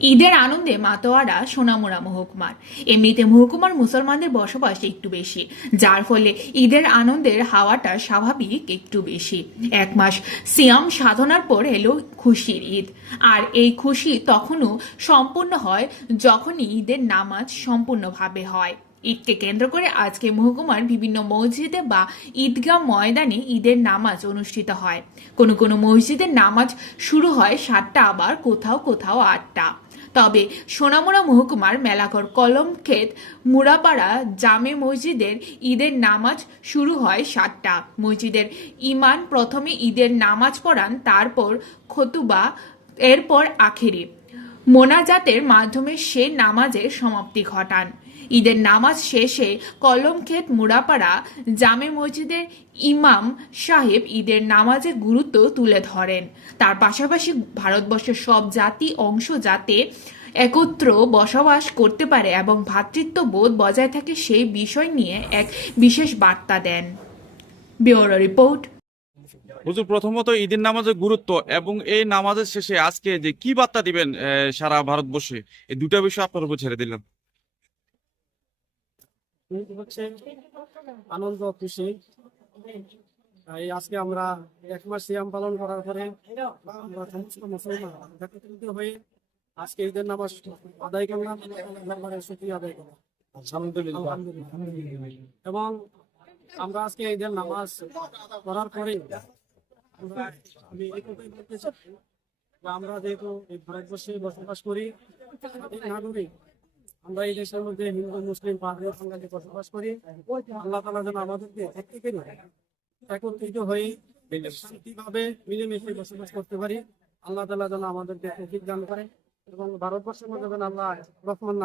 ঈদের আনন্দে মাতোয়ারা সোনামোড়া মহকুমার। এমনিতে মহকুমার মুসলমানদের বসবাস একটু বেশি, যার ফলে ঈদের আনন্দের হাওয়াটা স্বাভাবিক একটু বেশি। এক মাস সিয়াম সাধনার পর এলো খুশির ঈদ। আর এই খুশি তখনও সম্পূর্ণ হয় যখনই ঈদের নামাজ সম্পূর্ণভাবে হয়। ঈদকে কেন্দ্র করে আজকে মহকুমার বিভিন্ন মসজিদে বা ঈদগাহ ময়দানে ঈদের নামাজ অনুষ্ঠিত হয়। কোনো কোনো মসজিদের নামাজ শুরু হয় সাতটা আবার কোথাও কোথাও আটটা। তবে সোনামুড়া মহকুমার মেলাঘর কলমক্ষেত মুড়াপাড়া জামে মসজিদের ঈদের নামাজ শুরু হয় সাতটা। মসজিদের ইমান প্রথমে ঈদের নামাজ পড়ান, তারপর খতুবা, এরপর আখেরি। মোনাজাতের মাধ্যমে সে নামাজের সমাপ্তি ঘটান। ঈদের নামাজ শেষে কলমক্ষেত মুড়াপাড়া জামে মসজিদের ইমাম সাহেব ঈদের নামাজের গুরুত্ব তুলে ধরেন। তার পাশাপাশি ভারতবর্ষের সব জাতি, অংশ যাতে একত্র বসবাস করতে পারে এবং ভ্রাতৃত্ববোধ বজায় থাকে সেই বিষয় নিয়ে এক বিশেষ বার্তা দেন। ব্যুরো রিপোর্ট হুজুর প্রথমত ঈদের নামাজের গুরুত্ব এবং এই নামাজের শেষে আজকে যে কি বার্তা দিবেন সারা ভারতবর্ষে? এই দুটা বিষয় আপনার উপর ছেড়ে দিলাম। আনন্দ খুশি। এই আজকে আমরা এক মাস সিয়াম পালন করার পরে সমস্ত মুসলমান হয়ে আজকে ঈদের নামাজ আদায় করলাম। আদায় করলাম। এবং আমরা আজকে ঈদের নামাজ করার পরে আমি এই কথাই বলতে চাই আমরা যেহেতু এই ভারতবর্ষে বসবাস করি নাগরিক আমরা এই দেশের মধ্যে হিন্দু মুসলিম পাহাড়ের সঙ্গে বসবাস করি আল্লাহ তালা যেন আমাদেরকে প্রত্যেকেরই একত্রিত হয়ে শান্তিভাবে মিলেমিশে বসবাস করতে পারি আল্লাহ তালা যেন আমাদেরকে তৌফিক দান করে এবং ভারতবর্ষের মধ্যে যেন আল্লাহ রহমান